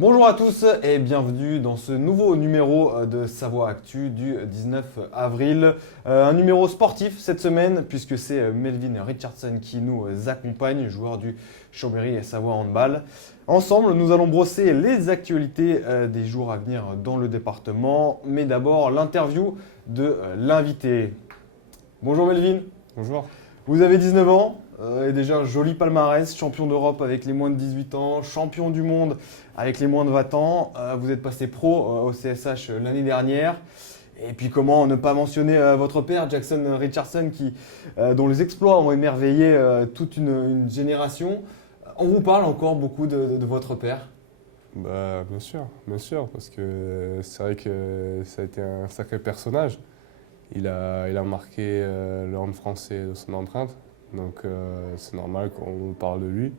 Bonjour à tous et bienvenue dans ce nouveau numéro de Savoie Actu du 19 avril. Un numéro sportif cette semaine puisque c'est Melvin Richardson qui nous accompagne, joueur du Chambéry et Savoie Handball. Ensemble, nous allons brosser les actualités des jours à venir dans le département, mais d'abord l'interview de l'invité. Bonjour Melvin. Bonjour. Vous avez 19 ans et déjà un joli palmarès, champion d'Europe avec les moins de 18 ans, champion du monde avec les moins de 20 ans. Vous êtes passé pro au CSH l'année dernière. Et puis comment ne pas mentionner votre père, Jackson Richardson, dont les exploits ont émerveillé toute une génération. On vous parle encore beaucoup de votre père. Bien sûr, parce que c'est vrai que ça a été un sacré personnage. Il a marqué le hand français de son empreinte, donc c'est normal qu'on parle de lui.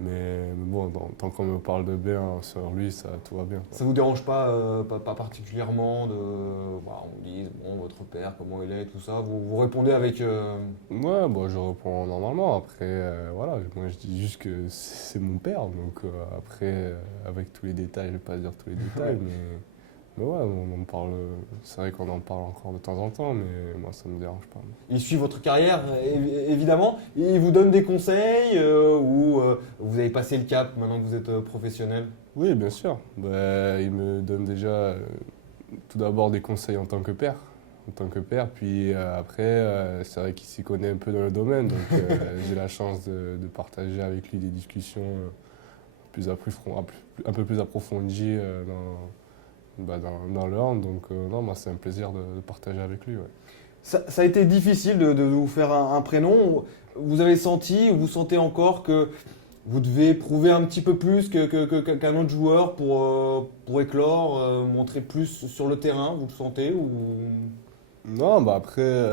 Mais bon, tant qu'on me parle de bien sur lui, tout va bien. Ça vous dérange pas particulièrement on vous dise, bon, votre père, comment il est, tout ça. Vous répondez avec. Ouais, bon, je réponds normalement. Après, voilà, moi je dis juste que c'est mon père, donc après, avec tous les détails, je vais pas dire tous les détails, mais ouais, on en parle. C'est vrai qu'on en parle encore de temps en temps, mais moi ça me dérange pas. Il suit votre carrière, évidemment. Il vous donne des conseils ou vous avez passé le cap maintenant que vous êtes professionnel. Oui, bien sûr. Il me donne déjà tout d'abord des conseils en tant que père, puis après, c'est vrai qu'il s'y connaît un peu dans le domaine, donc j'ai la chance de partager avec lui des discussions un peu plus approfondies dans le hand, donc non, moi c'est un plaisir de partager avec lui. Ouais. Ça a été difficile de vous faire un prénom. Vous avez senti, ou vous sentez encore que vous devez prouver un petit peu plus qu'un autre joueur pour éclore, montrer plus sur le terrain, vous le sentez ou... Non, après,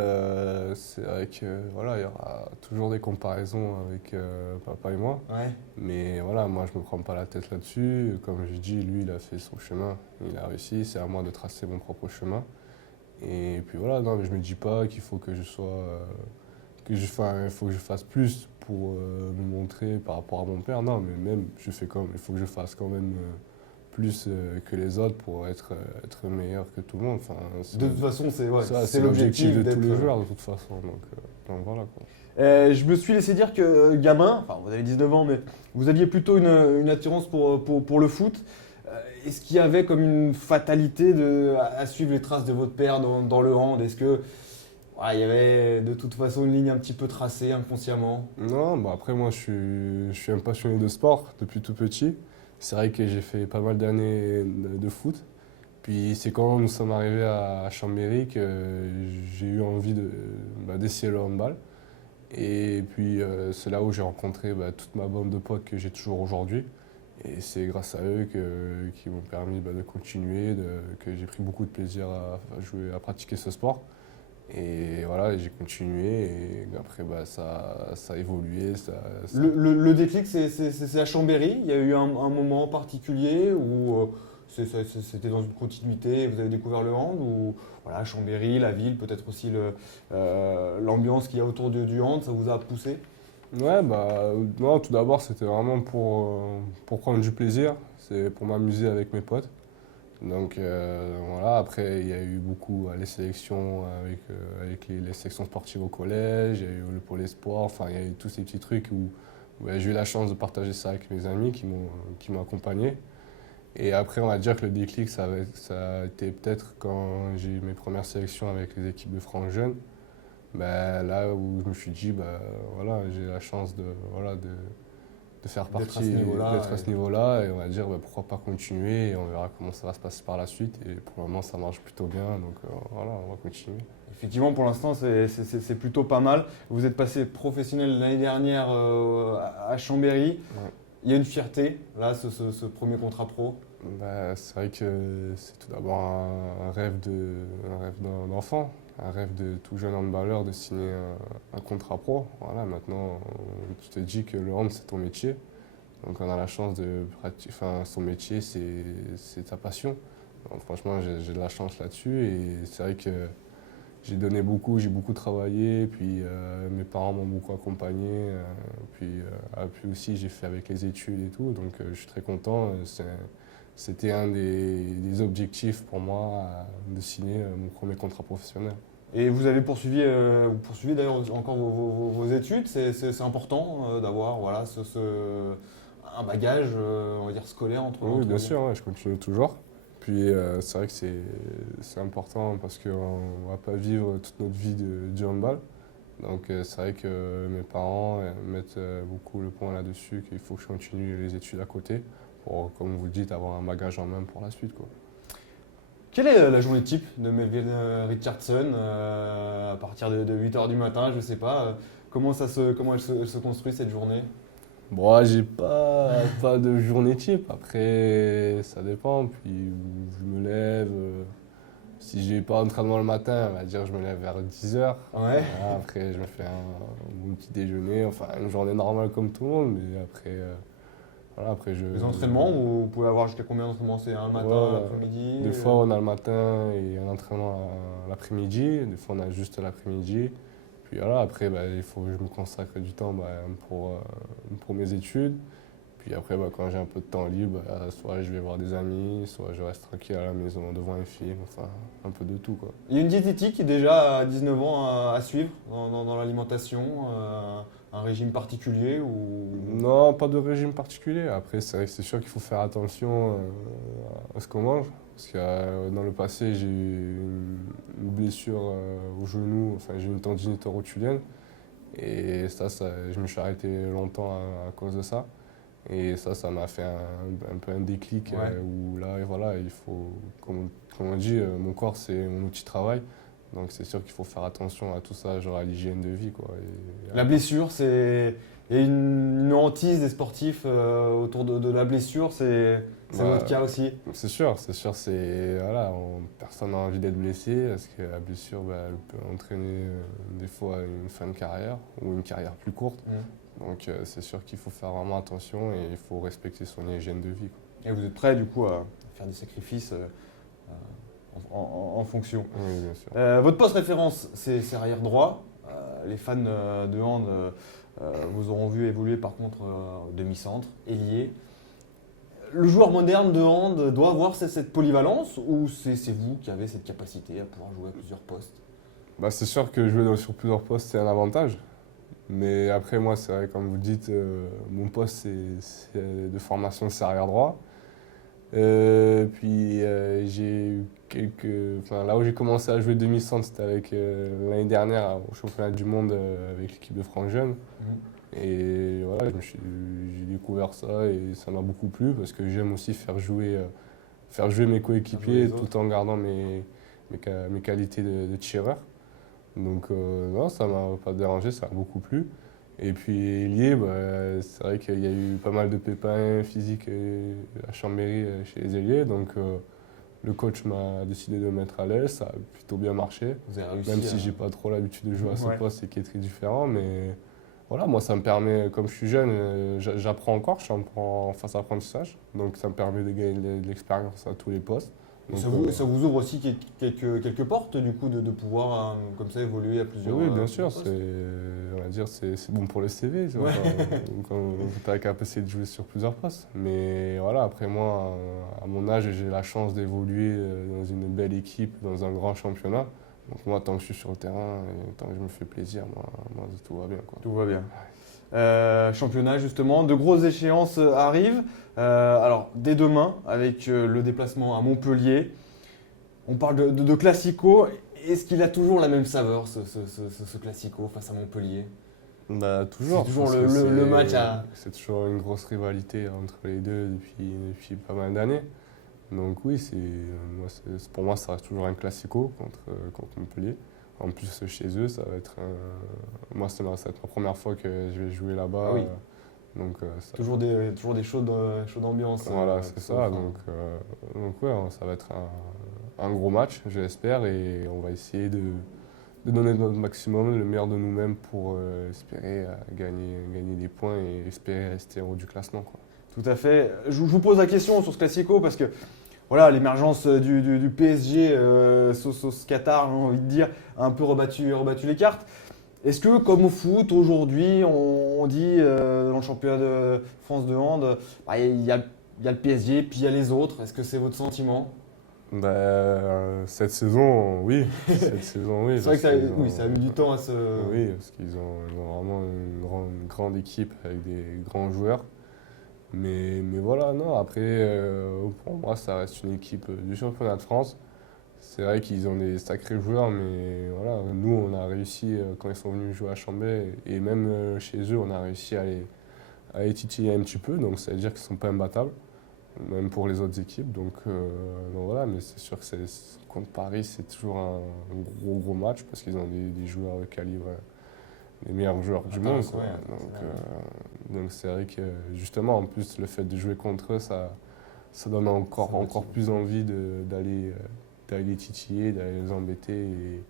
c'est vrai que voilà, il y aura toujours des comparaisons avec papa et moi. Ouais. Mais voilà, moi je me prends pas la tête là-dessus. Comme je dis, lui il a fait son chemin, il a réussi, c'est à moi de tracer mon propre chemin. Et puis voilà, non, mais je me dis pas qu'il faut que je sois, il faut que je fasse plus pour me montrer par rapport à mon père. Non, mais même, il faut que je fasse quand même plus que les autres pour être meilleur que tout le monde. Enfin, De toute façon, ça, c'est c'est l'objectif de tous les d'être. joueurs de toute façon. Donc voilà quoi. Je me suis laissé dire que gamin, enfin vous avez 19 ans, mais vous aviez plutôt une attirance pour le foot. Est-ce qu'il y avait comme une fatalité à suivre les traces de votre père dans le hand? Est-ce que il y avait de toute façon une ligne un petit peu tracée inconsciemment? Non, après moi je suis un passionné de sport depuis tout petit. C'est vrai que j'ai fait pas mal d'années de foot. Puis c'est quand nous sommes arrivés à Chambéry que j'ai eu envie d'essayer le handball. Et puis c'est là où j'ai rencontré toute ma bande de potes que j'ai toujours aujourd'hui. Et c'est grâce à eux qui m'ont permis de continuer, que j'ai pris beaucoup de plaisir à jouer, à pratiquer ce sport. Et voilà, j'ai continué et après ça a évolué. Le déclic, c'est à Chambéry. Il y a eu un moment particulier où c'était dans une continuité, vous avez découvert le hand ou voilà, Chambéry, la ville, peut-être aussi l'ambiance qu'il y a autour du hand, ça vous a poussé? Ouais, non, tout d'abord c'était vraiment pour prendre du plaisir, c'est pour m'amuser avec mes potes. Donc voilà, après il y a eu beaucoup les sélections avec les sections sportives au collège, il y a eu le pôle espoir, enfin il y a eu tous ces petits trucs où j'ai eu la chance de partager ça avec mes amis qui m'ont accompagné. Et après on va dire que le déclic ça a été peut-être quand j'ai eu mes premières sélections avec les équipes de France Jeunes. Là où je me suis dit, voilà, j'ai la chance de faire D'être à partie, ce niveau-là. d'être à ce niveau-là, et on va dire pourquoi pas continuer, et on verra comment ça va se passer par la suite. Et pour le moment, ça marche plutôt bien, donc voilà, on va continuer. Effectivement, pour l'instant, c'est plutôt pas mal. Vous êtes passé professionnel l'année dernière à Chambéry. Ouais. Il y a une fierté, là, ce premier contrat pro. C'est vrai que c'est tout d'abord un rêve d'enfant, un rêve de tout jeune handballeur de signer un contrat pro. Voilà, maintenant, tu te dis que le hand, c'est ton métier. Donc on a la chance de pratiquer, enfin son métier, c'est ta passion. Donc franchement, j'ai de la chance là-dessus et c'est vrai que j'ai beaucoup travaillé, puis mes parents m'ont beaucoup accompagné, puis aussi j'ai fait avec les études et tout, donc je suis très content. c'était un des objectifs pour moi de signer mon premier contrat professionnel. Et vous avez vous poursuivez d'ailleurs encore vos études. C'est important d'avoir voilà, un bagage, on va dire, scolaire Oui, bien sûr, ouais, je continue toujours. Puis c'est vrai que c'est important parce qu'on ne va pas vivre toute notre vie du handball. Donc c'est vrai que mes parents mettent beaucoup le point là-dessus, qu'il faut que je continue les études à côté pour, comme vous le dites, avoir un bagage en main pour la suite, quoi. Quelle est la journée type de Melvin Richardson à partir de 8 h du matin, je ne sais pas. Comment elle se construit cette journée? Bon, j'ai pas de journée type. Après, ça dépend. Puis je me lève. Si j'ai pas d'entraînement le matin, on va dire je me lève vers 10 h. Ouais. Voilà, après, je me fais mon petit déjeuner. Enfin, une journée normale comme tout le monde. Mais après, voilà, après Les entraînements, vous pouvez avoir jusqu'à combien d'entraînements? C'est un matin, Ouais, l'après-midi? des fois, on a le matin et un entraînement l'après-midi. Des fois, on a juste l'après-midi. Puis voilà, après, bah, il faut que je me consacre du temps pour mes études. Puis après, bah, quand j'ai un peu de temps libre, bah, soit je vais voir des amis, soit je reste tranquille à la maison devant un film, enfin, un peu de tout, quoi. Il y a une diététique déjà à 19 ans à suivre dans l'alimentation, un régime particulier ou... Non, pas de régime particulier. Après, c'est vrai que c'est sûr qu'il faut faire attention à ce qu'on mange. Parce que dans le passé, j'ai eu une blessure au genou, enfin j'ai eu une tendinite rotulienne. Et je me suis arrêté longtemps à cause de ça. Et ça m'a fait un peu un déclic Ouais. où là, et voilà, il faut, comme on dit, mon corps c'est mon outil de travail. Donc c'est sûr qu'il faut faire attention à tout ça, genre à l'hygiène de vie, quoi. La blessure, il y a une hantise des sportifs autour de la blessure, c'est Bah, votre cas aussi. voilà, personne n'a envie d'être blessé parce que la blessure, bah, elle peut entraîner des fois une fin de carrière ou une carrière plus courte. Donc c'est sûr qu'il faut faire vraiment attention et il faut respecter son hygiène de vie, quoi. Et vous êtes prêt du coup à faire des sacrifices en fonction. Oui, bien sûr. Votre poste référence, c'est arrière droit. Les fans de hand vous auront vu évoluer par contre demi-centre, ailier. Le joueur moderne de hand doit avoir cette polyvalence ou c'est vous qui avez cette capacité à pouvoir jouer à plusieurs postes? Bah, c'est sûr que jouer sur plusieurs postes, c'est un avantage. Mais après, moi, c'est vrai, comme vous dites, mon poste c'est de formation, c'est arrière droit. Puis j'ai eu là où j'ai commencé à jouer demi-centre, c'était avec l'année dernière au championnat du monde avec l'équipe de France Jeune. Et voilà, j'ai découvert ça et ça m'a beaucoup plu parce que j'aime aussi faire jouer mes coéquipiers tout en gardant mes qualités de tireur. Donc non, ça m'a pas dérangé, ça m'a beaucoup plu. Et puis ailier, bah, c'est vrai qu'il y a eu pas mal de pépins physiques à Chambéry chez les ailiers. Donc le coach m'a décidé de me mettre à l'aise, ça a plutôt bien marché. Vous avez réussi Même si j'ai pas trop l'habitude de jouer à ce poste et qui est très différent. Mais voilà, moi ça me permet, comme je suis jeune, j'apprends encore, je suis en phase d'apprentissage. Donc ça me permet de gagner de l'expérience à tous les postes. Donc, ça vous ouvre aussi quelques portes du coup de pouvoir comme ça évoluer à plusieurs oui, bien sûr, postes. on va dire c'est bon pour le CV, Ouais. quand tu as la capacité de jouer sur plusieurs postes. Mais voilà, après moi, à mon âge, j'ai la chance d'évoluer dans une belle équipe, dans un grand championnat. Donc moi, tant que je suis sur le terrain, et tant que je me fais plaisir, moi tout va bien, quoi. Tout va bien. Championnat justement, de grosses échéances arrivent. Alors dès demain avec le déplacement à Montpellier, on parle de classico. Est-ce qu'il a toujours la même saveur ce classico face à Montpellier? Bah, toujours. C'est toujours parce que le match C'est toujours une grosse rivalité entre les deux depuis pas mal d'années. Donc oui, pour moi, ça reste toujours un classico contre Montpellier. En plus, chez eux, ça va être ça va être ma première fois que je vais jouer là-bas. Ah oui. Donc, toujours des chaudes ambiances. voilà, c'est ça. Donc ouais, ça va être un gros match, je l'espère, et on va essayer de donner notre maximum, le meilleur de nous-mêmes pour espérer gagner des points et espérer rester en haut du classement, quoi. Tout à fait. Je vous pose la question sur ce classico parce que voilà, l'émergence du PSG, sauce Qatar, j'ai envie de dire, a un peu rebattu les cartes. Est-ce que, comme au foot, aujourd'hui, on dit dans le championnat de France de hand, bah, il y a il y a le PSG, puis il y a les autres. Est-ce que c'est votre sentiment? Cette saison, oui. Cette saison, oui. C'est vrai que parce qu'ils oui, ça a mis du temps à se. Oui, parce ils ont vraiment une grande équipe avec des grands joueurs. Mais voilà, non, après, pour moi, ça reste une équipe du championnat de France. C'est vrai qu'ils ont des sacrés joueurs, mais voilà, nous, on a réussi, quand ils sont venus jouer à Chambé, et même chez eux, on a réussi à les titiller un petit peu, donc ça veut dire qu'ils ne sont pas imbattables, même pour les autres équipes. Donc voilà, mais c'est sûr que contre Paris, c'est toujours un gros match, parce qu'ils ont des joueurs de calibre, les meilleurs joueurs du monde, quoi. Ouais, Donc c'est vrai que justement, en plus, le fait de jouer contre eux, ça donne encore plus envie d'aller les titiller, d'aller les embêter et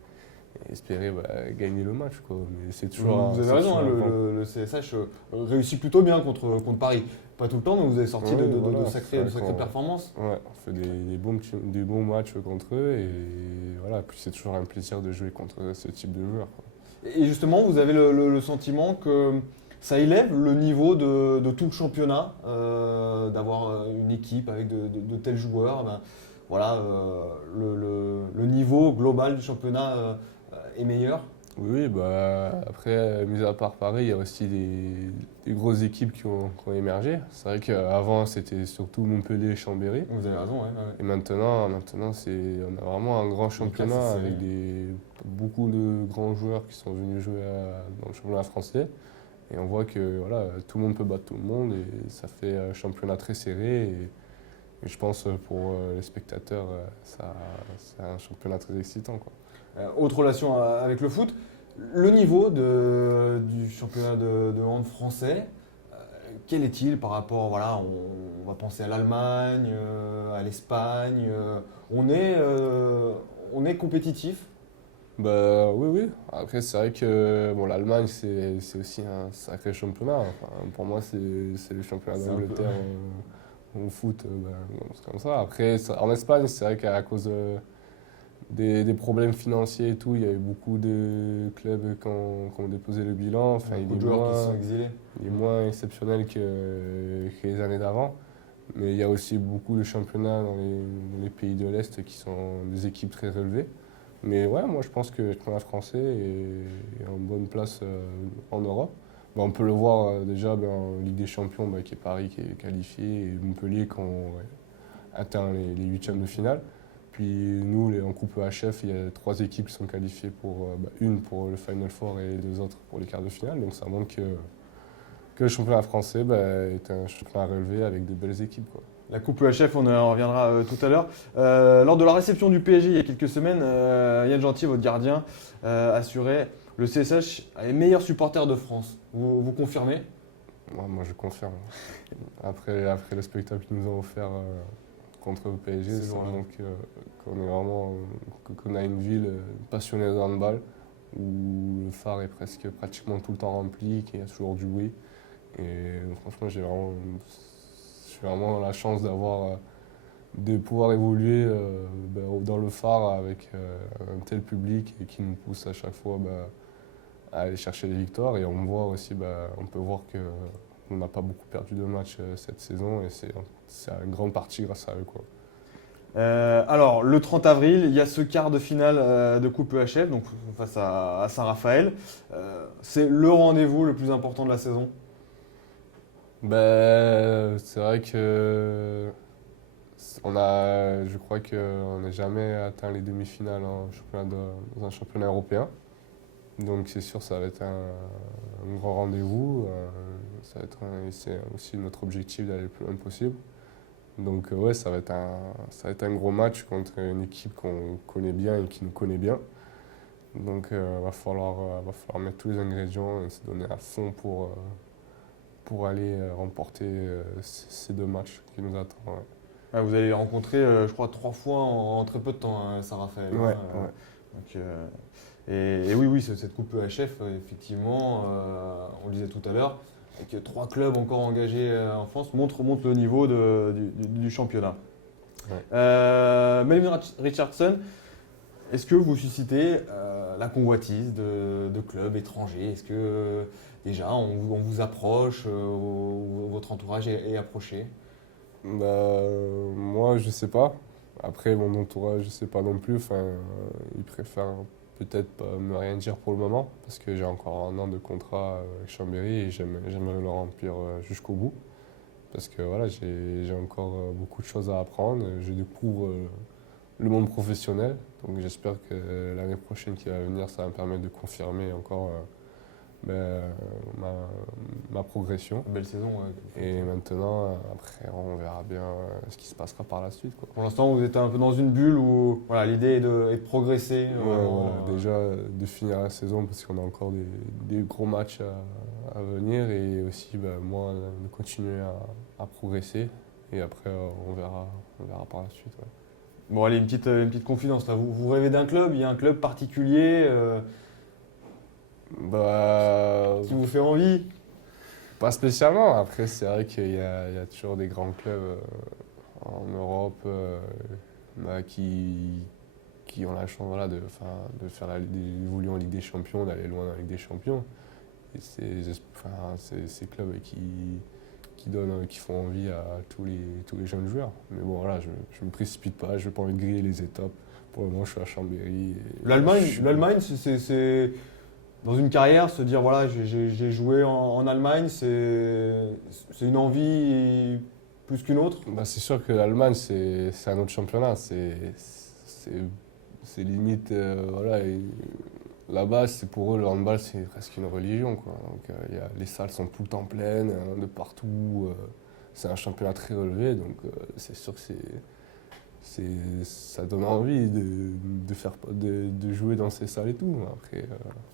espérer gagner le match, quoi. Mais c'est toujours. Vous avez raison, hein, le CSH réussit plutôt bien contre Paris. Pas tout le temps, mais vous avez sorti de sacrées performances. Ouais, on fait des bons matchs contre eux et voilà. Puis c'est toujours un plaisir de jouer contre ce type de joueurs, quoi. Et justement, vous avez le sentiment que ça élève le niveau de tout le championnat, d'avoir une équipe avec de tels joueurs. Ben, voilà, le niveau global du championnat est meilleur. Oui, après, mis à part Paris, il y a aussi des grosses équipes qui ont émergé. C'est vrai qu'avant, c'était surtout Montpellier et Chambéry. Vous avez raison, ouais. Et maintenant on a vraiment un grand championnat avec beaucoup de grands joueurs qui sont venus jouer dans le championnat français. Et on voit que voilà, tout le monde peut battre tout le monde et ça fait un championnat très serré. Et je pense pour les spectateurs, c'est un championnat très excitant, quoi. Autre relation avec le foot, le niveau du championnat de hand français, quel est-il par rapport, voilà, on va penser à l'Allemagne, à l'Espagne, on est compétitif? Oui. Après, c'est vrai que bon, l'Allemagne, c'est aussi un sacré championnat. Enfin, pour moi, c'est le championnat d'Angleterre au foot. C'est comme ça. Après, en Espagne, c'est vrai qu'à cause des problèmes financiers et tout, il y a eu beaucoup de clubs qui ont déposé le bilan. Enfin, Beaucoup de joueurs qui se sont exilés. il est moins exceptionnel que les années d'avant. Mais il y a aussi beaucoup de championnats dans les pays de l'Est qui sont des équipes très relevées. Mais ouais, moi je pense que le championnat français est en bonne place en Europe. On peut le voir déjà en Ligue des Champions, qui est Paris qui est qualifié, et Montpellier qui ont atteint les huitièmes de finale. Puis nous, en Coupe EHF, il y a 3 équipes qui sont qualifiées une pour le Final Four et 2 autres pour les quarts de finale. Donc ça montre que le championnat français est un championnat relevé avec de belles équipes, quoi. La Coupe EHF, on en reviendra tout à l'heure. Lors de la réception du PSG il y a quelques semaines, Yann Gentil, votre gardien, assurait le CSH a les meilleurs supporters de France. Vous confirmez? Moi, je confirme. Après le spectacle qu'ils nous ont offert contre le PSG, ça montre qu'on a une ville passionnée de handball, où le phare est pratiquement tout le temps rempli, qu'il y a toujours du bruit. Et franchement, j'ai vraiment la chance de pouvoir évoluer dans le phare avec un tel public et qui nous pousse à chaque fois à aller chercher des victoires. Et on voit aussi, on peut voir qu'on n'a pas beaucoup perdu de matchs cette saison et c'est en grande partie grâce à eux, quoi. Alors, le 30 avril, il y a ce quart de finale de Coupe EHF, donc face à Saint-Raphaël. C'est le rendez-vous le plus important de la saison. C'est vrai que je crois qu'on n'a jamais atteint les demi-finales dans un championnat européen. Donc c'est sûr, ça va être un grand rendez-vous. C'est aussi notre objectif d'aller le plus loin possible. Donc ouais, ça va être un gros match contre une équipe qu'on connaît bien et qui nous connaît bien. Donc va falloir mettre tous les ingrédients et se donner à fond pour aller remporter ces 2 matchs qui nous attendent. Ouais. Ah, vous allez les rencontrer, je crois, 3 fois en très peu de temps, hein, Saint-Raphaël. Ouais. Donc, et oui, cette Coupe EHF, effectivement, on le disait tout à l'heure, avec 3 clubs encore engagés en France, montre le niveau du championnat. Ouais. Melvin Richardson, est-ce que vous suscitez la convoitise de clubs étrangers? Est-ce que déjà on vous approche, votre entourage est approché? Moi, je sais pas. Après, mon entourage, je sais pas non plus. Enfin, ils préfèrent peut-être pas me rien dire pour le moment, parce que j'ai encore un an de contrat avec Chambéry et j'aimerais le remplir jusqu'au bout. Parce que voilà, j'ai encore beaucoup de choses à apprendre. Je découvre le monde professionnel. Donc j'espère que l'année prochaine qui va venir, ça va me permettre de confirmer encore ben, ma, ma progression. Belle saison. Et maintenant, après, on verra bien ce qui se passera par la suite, quoi. Pour l'instant, vous êtes un peu dans une bulle où voilà, l'idée est de progresser. Ouais, Vraiment, voilà. Déjà, de finir la saison parce qu'on a encore des gros matchs à venir et aussi ben, moi de continuer à progresser. Et après, on verra par la suite. Ouais. Bon, allez, une petite confidence là. Vous rêvez d'un club? Il y a un club particulier Bah, qui vous fait envie? pas spécialement. Après, c'est vrai qu'il y a toujours des grands clubs en Europe bah, qui ont la chance voilà, de faire d'évoluer en Ligue des Champions, d'aller loin dans la Ligue des Champions. Et c'est ces clubs qui font envie à tous les jeunes joueurs. Mais bon, voilà, je ne me précipite pas, je n'ai pas envie de griller les étapes. Pour le moment, je suis à Chambéry. L'Allemagne, c'est dans une carrière, se dire voilà, j'ai joué en Allemagne, c'est une envie plus qu'une autre. Bah, c'est sûr que l'Allemagne, c'est un autre championnat. C'est limite, voilà, là-bas, c'est pour eux, le handball, c'est presque une religion, quoi. Donc, les salles sont tout le temps pleines, de partout. C'est un championnat très relevé, donc c'est sûr que ça donne envie de jouer dans ces salles et tout. Après,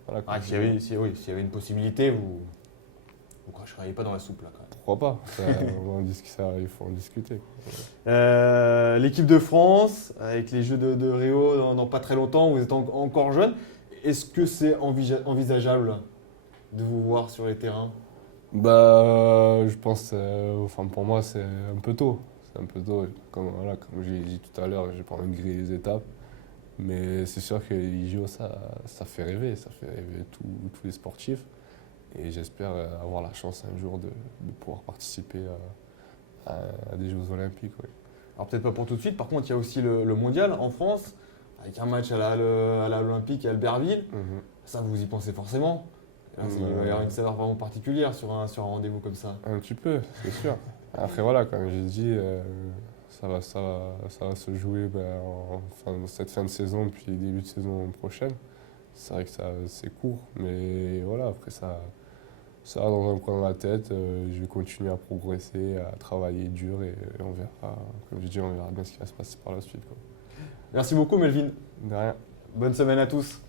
voilà, Ah, s'il y avait une possibilité, vous ne cracheriez pas dans la soupe là quand même. pourquoi pas? Il faut en discuter, quoi. L'équipe de France, avec les Jeux de Rio dans pas très longtemps, vous êtes encore jeune. Est-ce que c'est envisageable de vous voir sur les terrains? Bah, je pense, enfin pour moi, c'est un peu tôt. C'est un peu tôt. Comme je l'ai dit tout à l'heure, j'ai pas envie de griller les étapes. Mais c'est sûr que les JO, ça fait rêver. Ça fait rêver tous les sportifs. Et j'espère avoir la chance un jour de pouvoir participer à des Jeux Olympiques. Ouais. Alors peut-être pas pour tout de suite, par contre il y a aussi le mondial en France, avec un match à l'Olympique à Albertville. Mhm. Ça vous y pensez forcément. Là, il va y avoir une saveur vraiment particulière sur un rendez-vous comme ça. Un petit peu, c'est sûr. Après, voilà, comme j'ai dit, ça va se jouer cette fin de saison puis début de saison prochaine. C'est vrai que c'est court, mais voilà, après ça va dans un coin de la tête. Je vais continuer à progresser, à travailler dur et on verra, comme je dis, on verra bien ce qui va se passer par la suite, quoi. Merci beaucoup Melvin. De rien. Bonne semaine à tous.